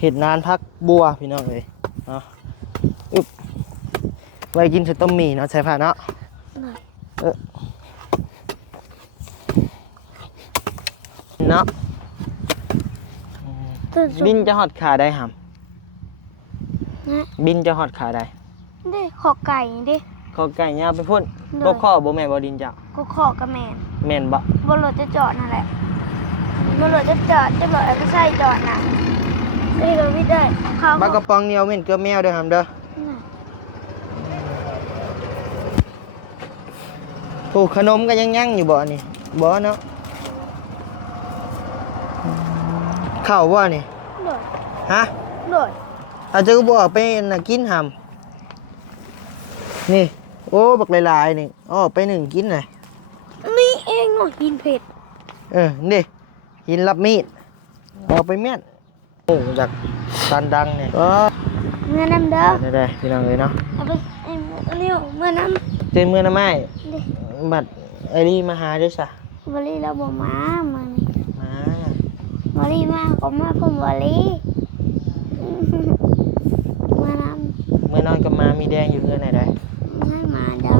เห็ดนานพักบัวพี่น้องเลยเนาะอึบไว้กินใส่ต้มหมี่เนาะใส่ผ้าเนาะเนาะบินจะหอดขาได้หำบินจะหอดขาได้ดิขอไก่ดิขอไก่เนี่ยไปพ่นก็ข้อบ่แม่บ่ดินจ้ะก็ขอกระแมนแม่นบ่บนรถจะจอดนั่นแหละบนรถจะจอดก็ใช่จอดนะนี่ก็ไม่ได้ปลากระป๋องเหนียวเหม็นเกลือแมวเด้อหำเด้อโอ้ขนมก็ยังอยู่บ่นี่บ่เนาะข้าวบ่นี่ฮะอาจจะบ่ไปน่ะกินหำนี่โอ้บักหลายๆนี่อ้อไปหนึ่งกินหน่อยนี่เองเนาะหินเผ็ดนี่หินรับมีดเอาไปเมียนโอ้จากสันดังเนี่ยเมื่อน้ำเด้อได้พี่น้องเลยเนาะเอาไปนี่เมื่อน้ำเจนเมื่อน้ำไม้บัดไอรีมาหาด้วยซะบริเราบอกมามาบริมาก็มาผมบริเมื่อน้ำเมื่อนอนกับมามีแดงอยู่เพื่อนไหนได้ให้มาเด้อ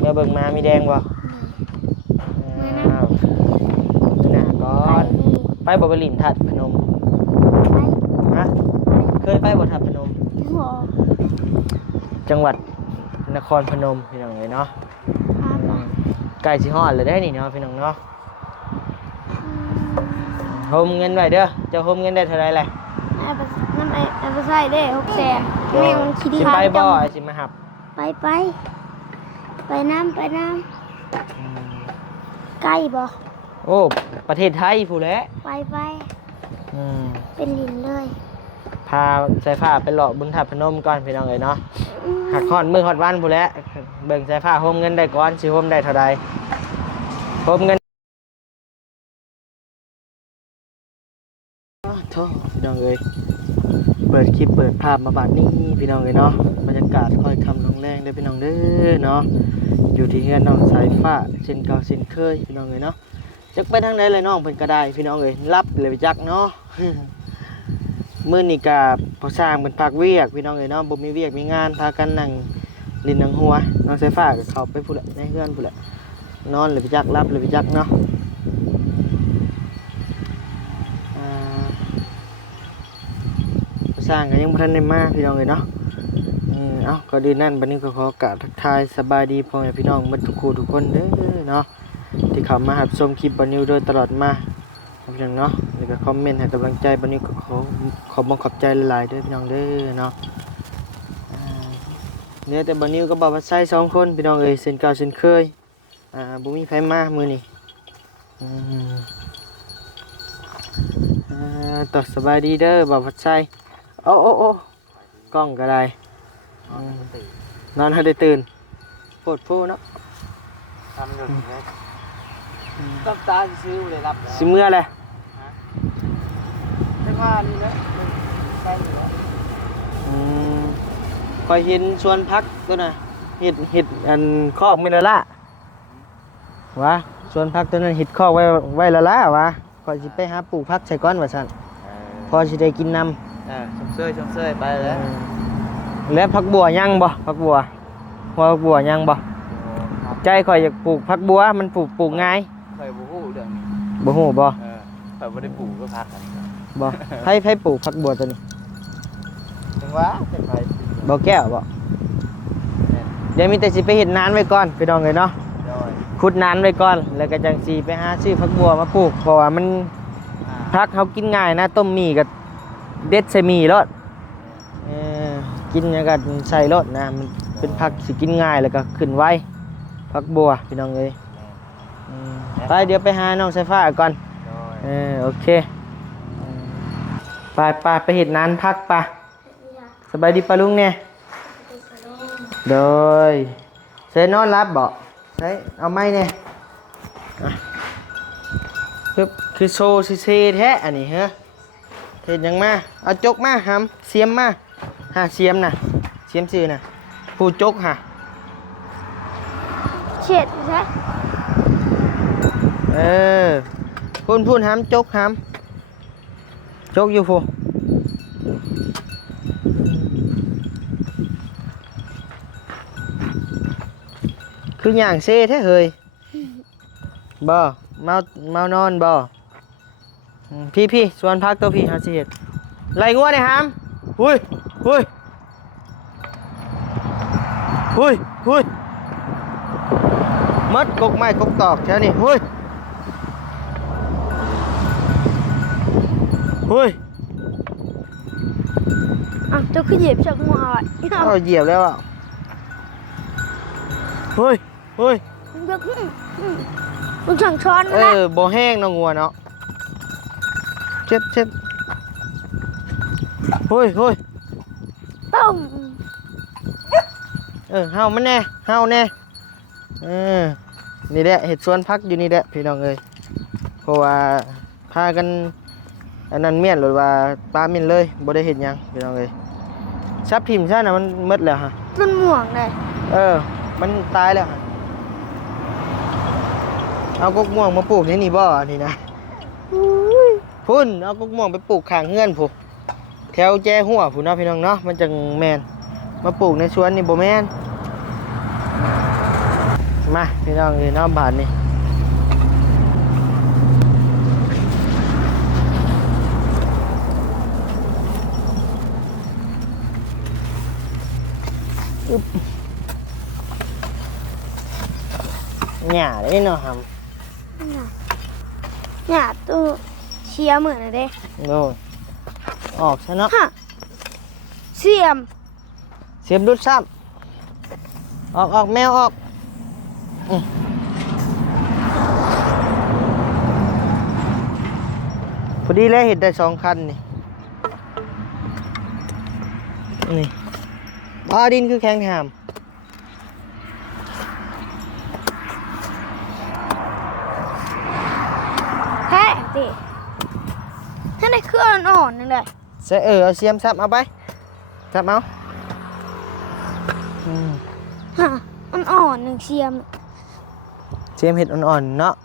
เมื่อเบิ่งมามีแดงบ่หนาก่อนไปบ่ไปลินทัดพนมฮะเคยไปบ่ทัดพนมจังหวัดนครพนมพี่น้องเลยเนาะไก่สิฮอดเลยได้นี่เนาะพี่น้องเนาะโฮมเงินไว้เด้อจะโฮมเงินได้เท่าไรแหละน้ำไปใส่ได้600,000แม่มันคิดสิไปบ่สิมาหับไปน้ำใกล้บ่โอ้ประเทศไทยผู้แล้วไปเป็นลินเลยพาสายฟ้าไปหล่อบึงทับพนมก่อนพี่น้องเอ๋ยเนาะหักฮอดมือฮอดวันผู้แล้วเบิ่งสายฟ้าโฮมเงินได้ก่อนสิโฮมได้เท่าใดโฮมเงินโธ่พี่น้องเอ๋ยเปิดคลิปเปิดภาพมาบัดนี้พี่น้องเอ๋ยเนาะบรรยากาศค่อยคำลงแรงได้พี่น้องเด้อเนาะอยู่ที่เฮือนน้องสายฟ้าเช่นเก่าเช่นเคยพี่น้องเอ๋ยเนาะจักไปทางไหนเลยน้องเพิ่นก็ได้พี่น้องเอ๋ยรับเลยไปจักเนาะมื้อนี้ก็พอสร้างเป็นพักเวียกพี่น้องเอ๋ยเนาะบ่มีเวียกมีงานพากันนั่งลิ้นนั่งหัวน้องสายฟ้าก็เข้าไปพุ่นแหละในเฮือนพุ่นแหละนอนเลยไปจักรับเลยไปจักเนาะพอสร้างก็ยังบ่ทันได้มาพี่น้องเอ๋ยเนาะก็ดีนั่นบัดนี้ก็ขอกราบทักทายสบายดีพ่อแม่พี่น้องหมดทุกคู่ทุกคนเด้อเนาะที่เข้ามารับชมคลิปบันนิวโดยตลอดมาพี่น้องเนาะแล้วก็คอมเมนต์ให้กำลังใจบันนิวก็ขอบคุณขอบใจหลายๆด้วยพี่น้องเด้อเนาะเนี่ยแต่บันนิวก็บอกว่าใส่2คนพี่น้องเอ้ยเส้นเก่าเส้นเคยบ่มีไผมามื้อนี้ต่อสบายดีเด้อบอกว่าใส่โอ้กล้องก็ได้นอนให้ได้ตื่นโพดโพเนาะทำอยู่ตั้งตาซื้อเลยรับสิเมื่อเลยไม่พลาดนี่นะใช่แล้วคอยเห็นชวนพักตัวน่ะเห็ดอันคอกมิลล่าวะชวนพักตัวนั้นเห็ดคอกไว้ละล่าวะคอยสิไปหาปลูกพักใส่ก้อนว่าสั่นพอสิได้กินน้ำชมเชยไปแล้วแล้วพักบัวยังบ่พักบัวหัวพักบัวยังบ่ใจคอยอยากปลูกพักบัวมันปลูกง่ายคอยบ่ฮู้เรื่องนี้บ่ฮู้บ่คอยบ่ได้ปลูกก็พักบ่ไผปลูกพักบัวตัวนี้จังว่าเป็นไผบ่แก้วบ่เดี๋ยวมีแต่สิไปเฮ็ดนานไว้ก่อนพี่น้องเอ้ยเนาะขุดนานไว้ก่อนแล้วก็จังสิไปหาซื้อพักบัวมาปลูกเพราะว่ามันพักเฮากินง่ายนะต้มหมี่ก็เด็ดใส่หมี่รสกินหยังก็ใส่รสนะมันเป็นผักสิกินง่ายแล้วก็ขึ้นไวผักบัวพี่น้องเอ้ยไปเดี๋ยวไปหาน้องสายฟ้าก่อนโอเคไปเห็ดนานพักปะสบายดีปะลุงเนี่ยโดยเซนอนรับบอกใช้เอาไม้เนี่ยคือโซซีแท้อันนี้ฮะเห็ดยังมาเอาจกมาหำเสียมมาเสียมนะเสียมซื่อนะผู้จกเฉียดใช่พูนห้ำจกห้ำ จกอยู่พูคืออย่างเซ่แท้เฮ้ยบ่เมานอนบ่พี่สวนพักตัวพี่หาสิเฮ็ดไล่งัวได้หามหุ้ยหุ้ยหุ้ยหุ้ยมัดกกไม้กกตอกแถวนี้หุ้ยหุ้ย อ่ะเจ้าขึ้นเหยียบชักงัวอ่ะ เอาเหยียบแล้วอ่ะเฮ้ยเฮ้ย เดี๋ยวมึงสั่งช้อน เอ มาแล้ว อบ่แห้งเนาะงัวเนาะเจ็บเฮ้ยเฮ้ย ต้ม เฮามันแน่เฮาแน่นี่แหละเห็ดสวนพักอยู่นี่แหละพี่น้องเอ้ยเพราะว่าพากันอันนั้นเมียนหรือว่าปลาเมียนเลยบ่ได้เห็ดหยังพี่น้องเอ้ยซับทิมซะน่ะมันหมดแล้วฮะ ต้นม่วงเลย มันตายแล้วฮะเอากกม่วงมาปลูกในนี่บ่นี่นะ อุ้ย พุ่นเอากกม่วงไปปลูกข้างเฮือนผู้แถวแจ้หัวผู้เนาะพี่น้องเนาะมันจังแม่นมาปลูกในสวนนี่บ่แม่นมาพี่น้องเอ้ยเนาะบาดนี่หญ้าเด้เนาะครับ เนี่ยตัวเชียร์เหมือนเลย โน่นออกซะเนาะ ฮะเสียม เสียบดุดซ้ำออกแมวออกพอดีแล้วเห็ดได้2 คันนี่บ่อดินคือแข็งหาม แท้ดิถ้าได้เครื่องอ่อนๆนึงเลย sẽเอาเสียมซับเอาไปซับเอา ฮะอ่อนๆหนึ่งเชียม เสียมเห็ดอ่อนๆเนาะ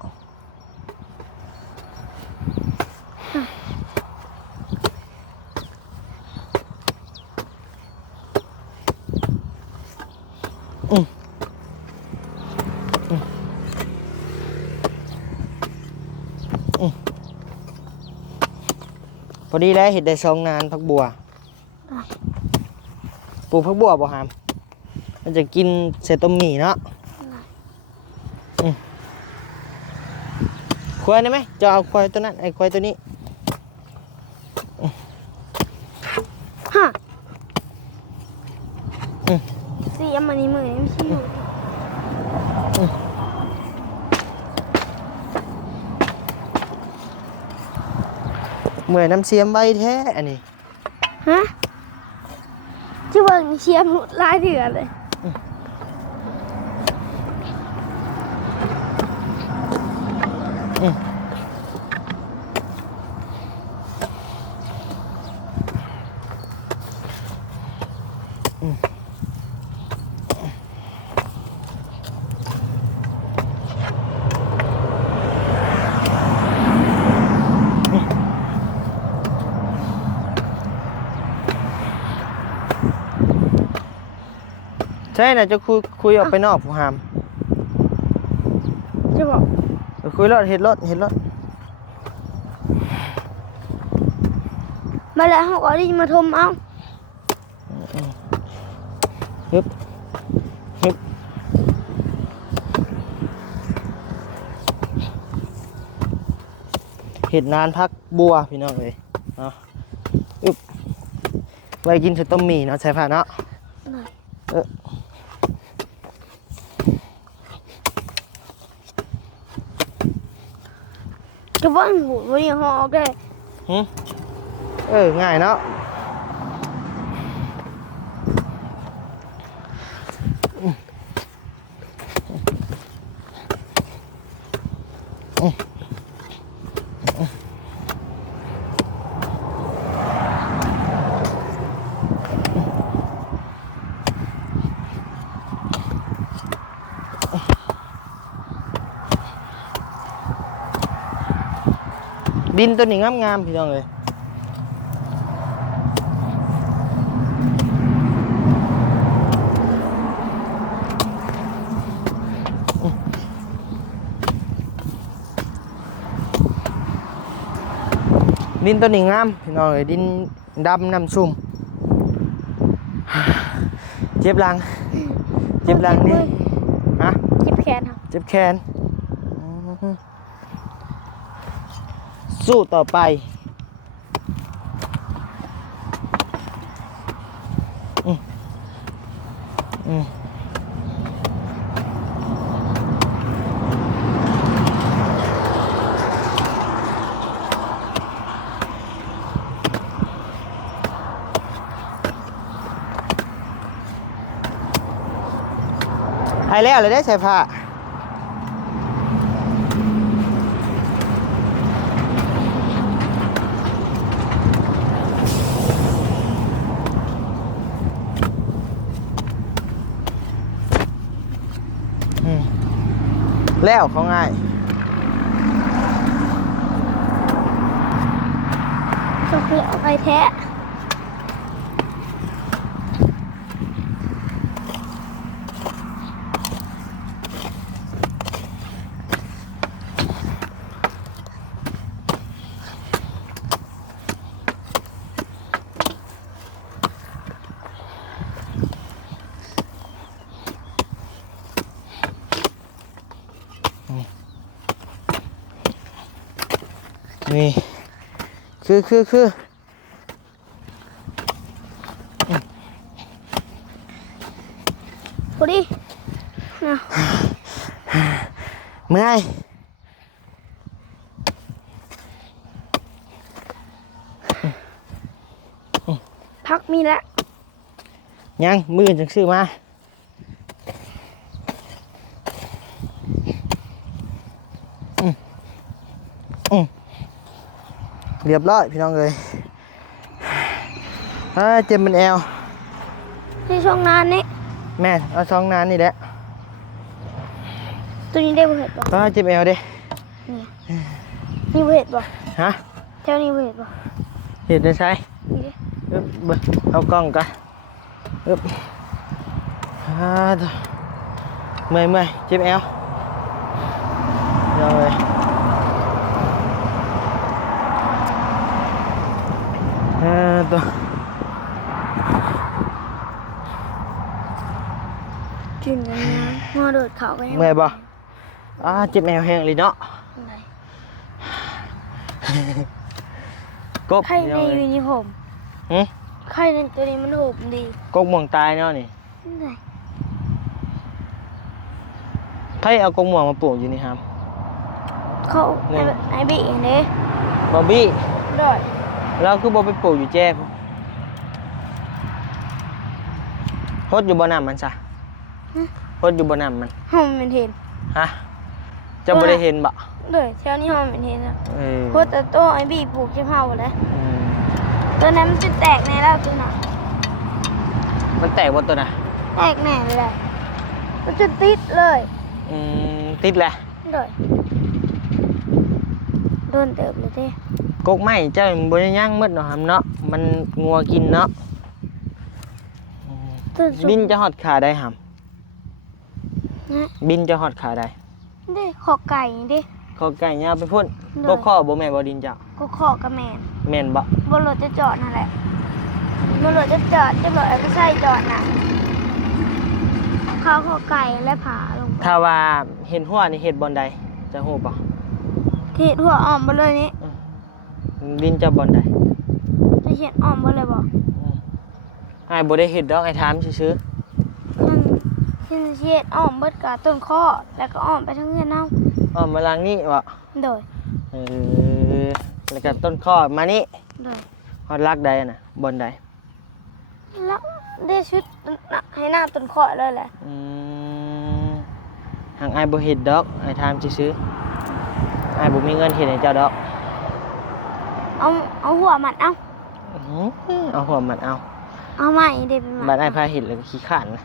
พอดีแล้วเห็ดได้2 นานผักบัวปลูกผักบัวบ่หามมันจะกินเศษต้มหมี่เนาะควายได้ไหมจะเอาควายตัวนั้นไอ้ควายตัวนี้ ฮะเสียมอันนี้เหมือนไม่ใช่อยู่ เหมือนน้ำเสียมใบแท้อันนี้ ฮะที่ว่าเชียมหลุดลายเถื่อนเลยใช่น่ะจะคุยออกไปนอกผู้หาม จะบอก คุยรถเห็ดรถ มาแล้วเขาก็ได้มาทมเอา ฮึบเห็ดนานพักบัวพี่น้องเลยเนาะอึบไว้กินเสร็จต้มหมี่เนาะใช่ผ่าเนาะจะว่าหูวันนี้หอกได้ ง่ายเนาะดินตัวนี้งามๆพี่น้องเลย ดินตัวนี้งามพี่น้องเอ้ยดินดำน้ำซุ่มเจ็บหลังเจ็บหลังนี่ฮะ เจ็บแขนครับ เจ็บแขนสู้ต่อไปให้แล้วเลยได้ใส่ผ้าแล้วเขาง่ายต้องเปลี่ยนไปแท้นี่คือพอดีนะ เมื่อย พักมีแล้ว ยังมือจังซื้อมาเรียบร้อยพี่น้องเลยเจ็บมันแอว ที่ช่วงนานนี้ แม่เอาซองนานนี่แหละ ตัวนี้ได้บ่เห็ดบ่ เจ็บแอวเด้ นี่บ่เห็ดบ่ ฮะ เจ้านี่บ่เห็ดบ่ เห็นได้ใช่ นี่ดิ เบิ่งเอากล้องกันเมื่อยเจ็บแอวเอาเลยตัว กินกันนะงอโดดเขาก็ยัง เมื่อยบ่เจ็บแอวแห้งเลยเนาะ ไหน กบ ไข่ในยูนิผมไข่ในตัวนี้มันโหมดี กบม่วงตายเนาะนี่ ไหน ไผเอากบม่วงมาปลูกอยู่นี่ครับ เขาไอ้บีเองเด้ บอบบี้ ได้ เราคือบ่ไปปลูกอยู่แจ้พุ่นฮดอยู่บ่น้ำมันซะฮดอยู่บ่น้ำมัน ห้องมันเห็น ฮะเจะบ่ได้เห็นบ่ เลยแถวนี้ห้องมันเห็นนะ อ โคตรแต่ตัวไอ้บีปลูกเฉพาะเลยตัวนั้นมันจะแตกในแล้วตัวน่ะ มันแตกบ่ตัวน่ะ แตกแน่เลยแหละมันจะติดเลย ติดแหละ เลยโดนเติบเลยเด้ กกไม้เจ้ามันบ่ได้ย่างหมดเนาะครับเนาะมันงัวกินเนาะ ตัวสุด บินจะฮอดขาได้ครับ นะ บินจะฮอดขาได้ เด้ขอไก่ดิ ขอไก่ยาวไปพุ่น ได้ บ่ข้อบ่แม่นบ่ดินเจ้า ก็ขอกระแมน แม่นบ่ บนรถจะจอดนั่นแหละบนรถจะจอดจะบอกก็ใช่จอดน่ะเขาขอไก่และผาลงไป ถ้าว่าเห็นหัวนี่เฮ็ดบ่อนใดจะฮู้บ่ ที่หัวอ้อมไปเลยนี่ ดินจะบ่อนใด จะเขียนอ้อมไปเลยบอก อ้ายบ่ได้เฮ็ดดอกอ้ายถามซื่อ มันเขียนอ้อมเบิดกับต้นข้อแล้วก็อ้อมไปทั้งเงินเอา ๆอ้อมมาทางนี้บ่ โดย แล้วก็ต้นข้อมานี่ โดย ฮอดรักใดน่ะบ่อนใด แล้วได้ชุดให้หน้าต้นข้อเลยแหละ หางอ้ายบ่เฮ็ดดอกอ้ายถามซื่อๆอ้ายบ่มีเงินเฮ็ดให้เจ้าดอก เอาหัวมันเอา เอาหัวมันเอา เอาใหม่เด็ดเป็น บัดอ้ายพาเฮ็ดแล้วก็ขี้ข้านนะ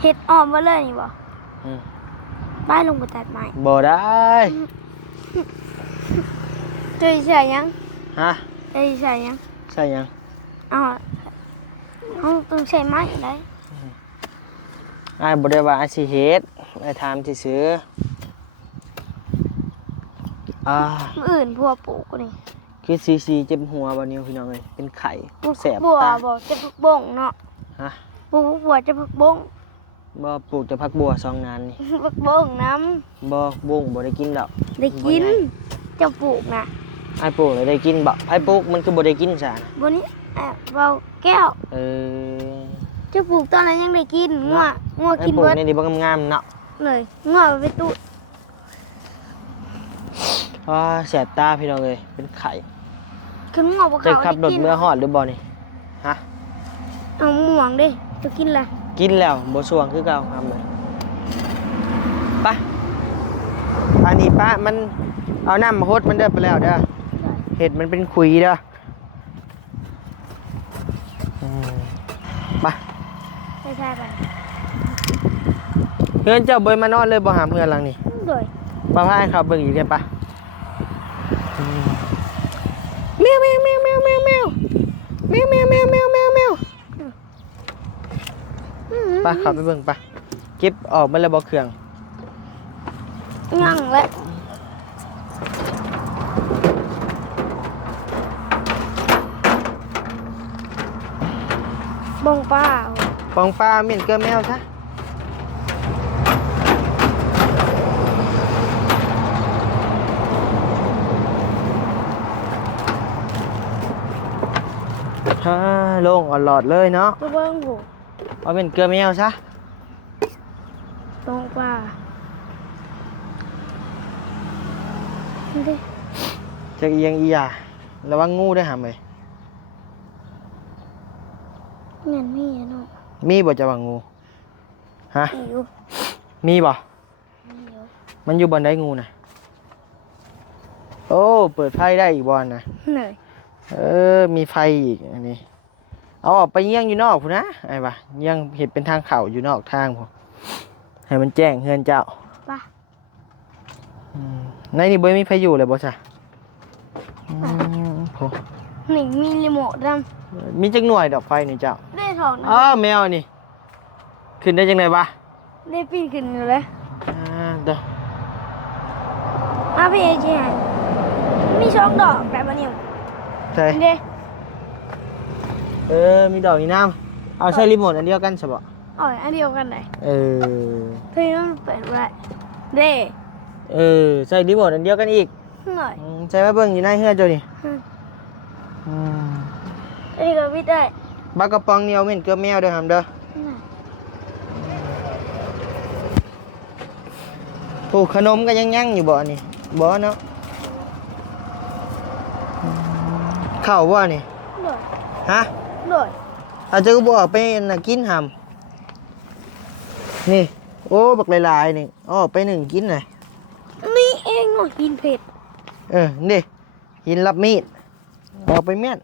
เห็ดอ้อมไปเลยนี่บอก อืม บ้านลงไปตัดไม้ บ่ได้ เจอใส่ยัง ฮะ เจอใส่ยัง ใช่ยัง เอาต้องใช้ไม้ได้ อ้ายบ่ได้ว่าอ้ายสิเฮ็ดอ้ายถามซื่อๆมืออื่นพวกปลูกนี่ คือซีเจ็บหัวบ่นิ้วพี่น้องเอ้ยเป็นไข้ ปลูก แสบ บัว ตา บ่จะผักบ้งเนาะ ฮะ ปลูกบัวจะผักบ้ง บ่ปลูกแต่ผักบัวสองนานนี่ ผักบ้งน้ บ่บุ้งบ่ได้กินดอก ำได้กินเจะปลูกนะ ไอ้ปลูกเลยได้กินบ่ไอ้ปลูกมันคือบ่ได้กินซะนะ บนนี้เบาแก้ว เออ เจะปลูกตอนนั้นยังได้กินงัว ไอ้ กิน ปลูก เบิด นี่ดิบ่งามๆเนาะ เลยงัวไปตู้ แสบตาพี่น้องเอ้ยเป็นไข้ ขึ้นงัวบ่ จะ เขา ขับรถ ได้กิน เมื่อฮอดหรือบ่นี่ฮะ เอาหม่วงดิจะกินอะไร กินแล้วบ่สวงคือเก่าทำเลยไปอันนี้ป้ามันเอาน้ำมาฮดมันเด้อไปแล้วเด้อเห็ดมันเป็นขุยเด้อไป ใช่ไป เพื่อนเจ้าเบยมานอนเลยบ่หามเพื่อนหลังนี่ โดย ป้าพายขับเบิ่งอีกเด้อปะแมวแมวแมวแมวแมวแมวแมวแมวแมวแมวแมวแมวไปขับไปเบิ่งไปเก็บออกมาแล้วบ่เครื่อง ยังและบงป้า ปองปลาเหม็นเกลือแมวซะโล่งอ่อนหลอดเลยเนาะ ตัวเบิ้งหู เอาเป็นเกลือแมวซะ บงป้าดิ จะเอียงอีหยาระวังงูด้วยหามเลย เงินมีอะเนาะ มีบ่จะวังงูฮะ อยู่ มีบ่ มีอยู่ มันอยู่บนไดงูน่ะโอ้เปิดไฟได้อีกบอลนะ เหนื่อย มีไฟอีกอันนี้เอาออกไปเยี่ยงอยู่นอกพูนะไอ้บ่ะเยี่ยงเห็นเป็นทางเข่าอยู่นอกทางพูให้มันแจ้งเฮือนเจ้า ป่ะ ในนี่บ่มีไฟอยู่เลยบ่จ้ะโห หนิงมีรีโมทด มีจักหน่วยดอกไฟนี่เจ้า ำได้ถอนนะ แมวนี่ขึ้นได้จังไดบ่ะ ได้ปีนขึ้นอยู่เลย เด้อ มาพี่เอเจียมีช่องดอกแบบนี้ ใช่ เด้ มีดอกนี่น้ำเอาใช้รีโมทอันเดียวกันใช่บ่ อ๋ออันเดียวกันไหน เออ เพี่มันเปิดไว้เด้ ใช้รีโมทอันเดียวกันอีก หน่อย ใช้มาเบิ่งอยู่ในเฮือนเจ้านี่ อันนี้ก็วิดได้ บักกระป๋องนี่เอาเหม็นเกลือแมวเด้อหำเด้อ น่ะ โอ้ขนมก็ยังอยู่บ่นี่บ่เนาะข้าวบ่นี่ หน่อย ฮะ หน่อย อาจจะบ่ไปน่ะกินหำนี่โอ้บักหลายๆนี่ไปหนึ่งกินหน่อย นี่เองหน่อยกินเผ็ด นี่หินรับมีดเอาไปเมียน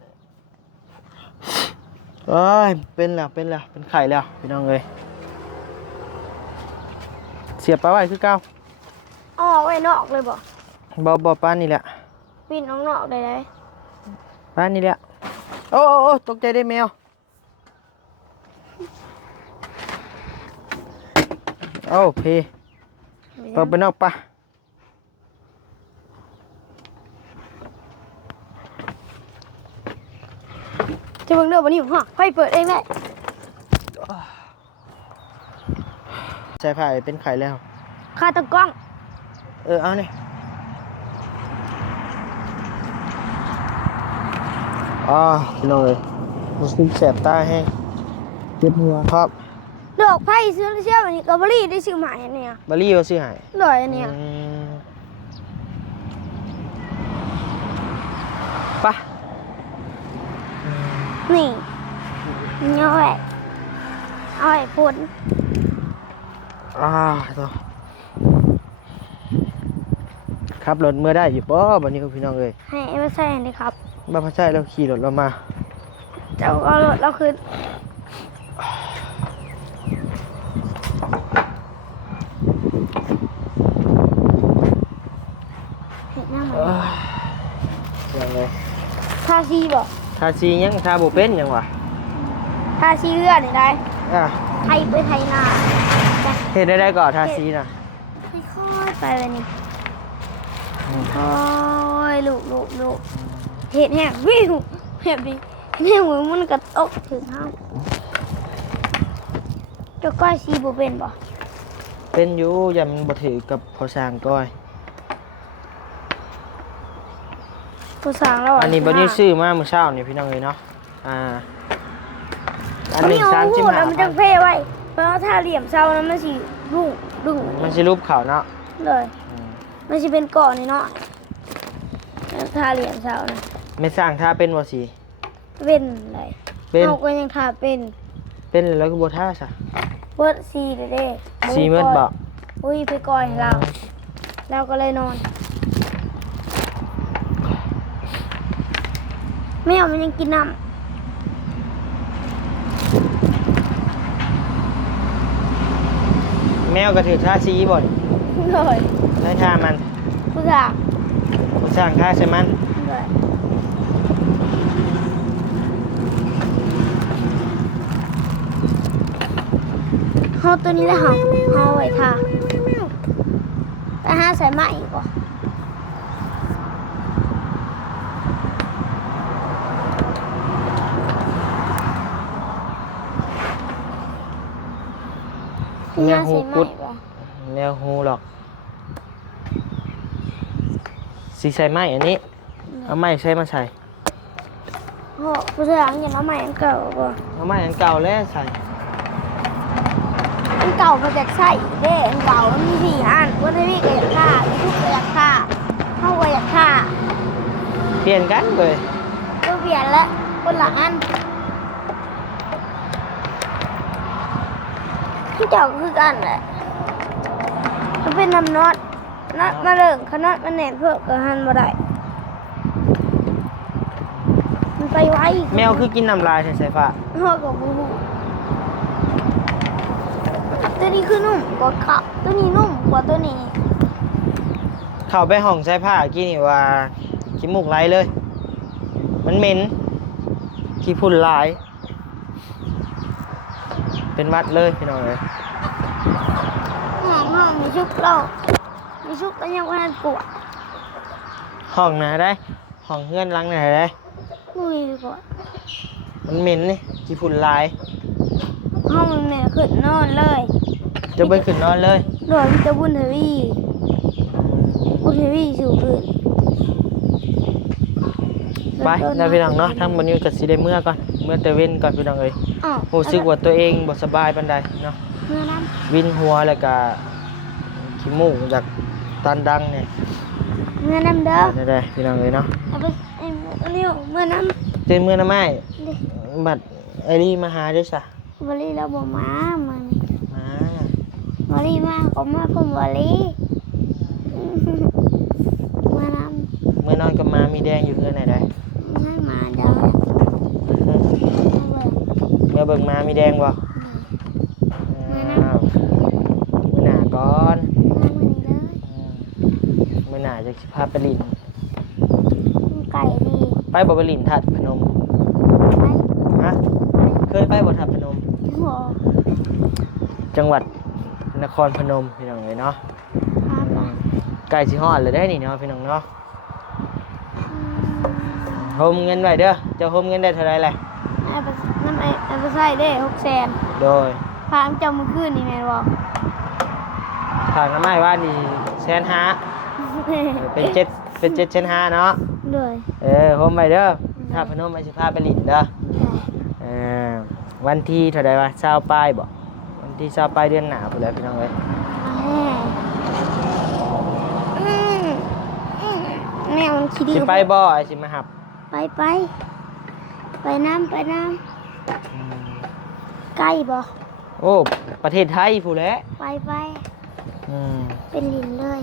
เอ้ยเป็นแล้วเป็นไข่แล้วพี่น้องเอ้ยเสียบปลาไว้คือเก่า อ๋อไว้นอกเลยบ่ บ่ป้านนี่แหละ ปีนนอกได้เลย ป้านนี่แหละโอ้ตกใจได้แมวเพเปิดไปนอกปะ จะเบิ่งเด้อวันนี้ผมไฟเปิดเองแหละ ใส่ผ้าเป็นไข่แล้ว คาตะกล้อง เอานี่พี่น้องเลยรู้สึกแสบตาแห้งเจ็บหัวครับ ดอกไผ่ซื้อเชี่ยวอันนี้กับบรี่ได้ซื้อมาอันเนี้ย บารี่เอาซื้อให้ ดอกอันเนี้ย ปะ นี่ย่อยเอาไอ้พ่น ต่อขับรถเมื่อได้อยู่ป่ะวันนี้ครับพี่น้องเลย ให้ไม่ใช่อันนี้ครับ บ้านพระใช่เราขี่รถเรามา เจ้าเอารถเราคืนเห็นหน้าไหม ยังไง ทาซีบอก ทาซียังทาโบเป็นยังวะ ทาซีเลือดนี่ได้ ไทยไปไทยนา เห็นได้ก่อนทาซีนะ ค่อยๆไปเลยนี่ค่อยๆลูก เห็ดแห้งวิวแบบนี้แห้งหัวมันกระตกถึงเฮาเจ้าก้อยซีบ่เป็นบ่ เป็นอยู่อย่ามันบ่ถือกับพอสร้างก้อย ผู้สร้างแล้ว อันนี้บัดนี้ซื้อมาเมื่อเช้านี่พี่น้องเอ้ยเนาะอันนี้ มันจัง 35,000 เพ่ไว้เพราะถ้าเหลี่ยมเซานั้นมันสิรุ่ง มันสิรูปเขาเนาะ เลยมันสิเป็นก่อนนี่เนาะถ้าเหลี่ยมเซานะ ไม่สร้างถ้าเป็นบ่สิ เป็นไร เป็น เอาก็ยังทาเป็น เป็นแล้วก็บ่ท่าซะ เบิดซีเด้ ซีเมิดบ่ อุ้ยไปก่อยให้เราก็เลยนอนแมวมันยังกินน้ แมวก็ถือท่าซีบ่น ำเลย ได้ท่ามัน ผู้สาว บ่สร้างท่าใส่มัน เลยเฮาตัวนี้แหละเฮาไว้ทาไปหาใส่ไม้อีกว่ะไปหาใส่ไม้ว่ะ แนวฮูหรอกสิใส่ไม้อันนี้เอาไม้ใส่มาใส่ โหผู้สาวอย่างเอาใหม่อันเก่าบ่ เอาไม้อันเก่าแล้วใส่ อันเก่ามาจากใส่เด้อันเก่ามันมีสี่อันวันนี้ก็อยากฆ่าทุกก็อยากฆ่าเข้าก็อยากฆ่า เปลี่ยนกันเลย ก็เปลี่ยนแล้วคนละอันที่เจ้าคือกันแหละมันเป็นน้ำน็อตน็อตมาเริ่งขนาดมันแหนนเพิ่มกับหันบ่ได้มันไปไว้ แมวคือกินน้ำลายใส่สายฟ้า เฮากับบูบูตัวนี้คือนุ่มกว่าเขาตัวนี้นุ่มกว่าตัวนี้ เข้าไปห้องใส่ผ้ากี่นี่ว่าขี้มูกไหลเลย มันเหม็นขี้พุ่นหลาย เป็นหวัดเลยพี่น้องเลย ห้องมีชุบเรามีชุบแล้วยังไม่ทันปวด ห้องไหนได้ ห้องเฮือนหลังไหนได้ อุ้ยปวด มันเหม็นนี่ขี้พุ่นหลาย ห้องมันแม่ขึ้นนอนเลย จะไปขึ้นนอนเลย โดยมันจะบุญเทวีสู่พื้น ไปนะพี่น้องเนาะทั้งวันนี้ก็สิได้เมื่อก่อนเมื่อแต่เว้นก่อนพี่น้องเอ้ย อ้าว รู้สึกว่าตัวเองบ่สบายปานใดเนาะ เมื่อน้ วินหัวแล้วก็ขี้มูกจากตันดังเนี่ย ำเมื่อน้ำเด้อ ได้ๆพี่น้องเอ้ยเนาะ เอาไปไอ้อันนี้เมื่อน้ เต้นเมื่อน้ำไม้ ำดิ บัดไอรี่มาหาด้วยซะ บริเราบอกมามัน มา บริมาก็มาผมบริเมื่อน้ เมื่อนอนกับมามีแดงอยู่เพื่อนไหนได้ ำให้มาเด้อมาเบิ่ง เมื่อเบิ่งมามีแดงบ่อ้าวมื้อหน้าก่อน มาเบิ่งเด้อ มื้อหน้าจะสิพาไปลิน ไก่ดี ไปบ่ไปลินทัดพนม ไป ฮะเคยไปบ่ทัดพนม โห จังหวัดนครพนมพี่น้องเอ้ยเนาะ พาไป ใกล้สิฮอดแล้วได้นี่เนาะพี่น้องเนาะโฮมเงินไว้เด้อเจ้าโฮมเงินได้เท่าไหร่แหละ น้ำไอ้ไปใส่ได้600,000 โดย พาเจ้ามือคืนนี่แม่นบ่ ทางน้ำไม้ว่านี่150,000เป็น7,500เนาะ เลย โฮมไว้เด้อถ้าพนมไปสิพาไปลินเด้อวันที่เท่าใดวะ20ปลายบ่วันที่20ปลายเดือนหน้าพุ่นแหละพี่น้องเอ้ย แม่มันขี้ดี สิไปบ่ไอ้สิมาหับ ไปน้ำใกล้บ่ โอ้ประเทศไทยผู้นแหละ ไปเป็นลินเลย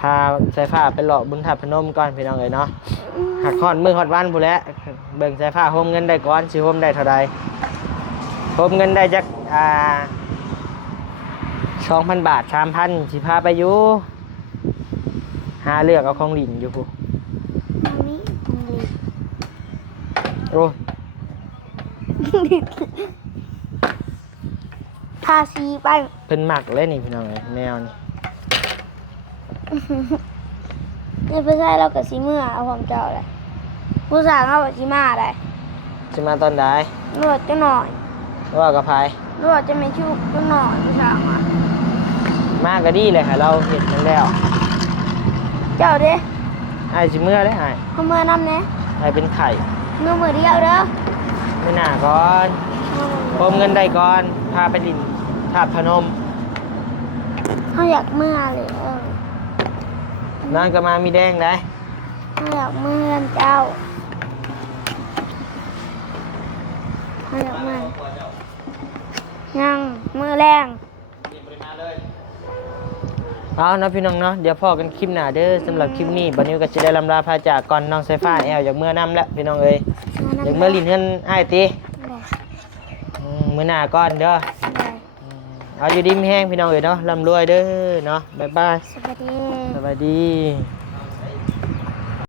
พาสายฟ้าไปเลาะบุญทับพนมก่อนพี่น้องเอ้ยเนาะหักฮอดมื้อฮอดวันผู้นแหละเบิ่งสายฟ้าโฮมเงินได้ก่อนสิโฮมได้เท่าใดโฮมเงินได้จัก2,000 บาท 3,000สิพาไปอยู่หาเลือกเอาของหลินอยู่ผู้ มานี้ลิน โอ้ ทาสีไป เพิ่นมักเลยนี่พี่น้องเอ้ยแนวนี่ นี่ไปใส่เรากับสีเมื่อเอาความเจ้าเลย ผู้สาวเขาบอกสิมาได้ สิมาตอนใด รวดจะหน่อย ว่ากับไผ รวดจะไม่ชุบจะหน่อยผู้สาวมา มาก็ดีเลยให้เราเห็นมันแล้ว เจ้าเด้ อ้ายสิเมื่อได้อ้าย เขาเมื่อนำเนี่ย อ้ายเป็นไข่ มือเดียวเด้อ ไม่น่าก่อนพมเงินได้ก่อนพาไปดินธาตุพนม เขาอยากเมื่อเลยนอนก็มามีแดงได้ เขาอยากเมื่อเจ้าเขาอยากเมื่อยังมือแรง เอาเนาะพี่น้องเนาะเดี๋ยวพอกันคลิปหน้าเด้อสำหรับคลิปนี้บัดนี้ก็จะได้ลำลาพาจากก่อนน้องไซฟ้าแอลอยากเมื่อน้ำแล้วพี่น้องเอ้ยอยากเมื่อลินเงินอ้ายตีมื้อหน้าก่อนเด้อเอาอยู่ดีมีแห้งพี่น้องเอ้ยเนาะร่ำรวยเด้อเนาะบ๊ายบาย สวัสดี สวัสดี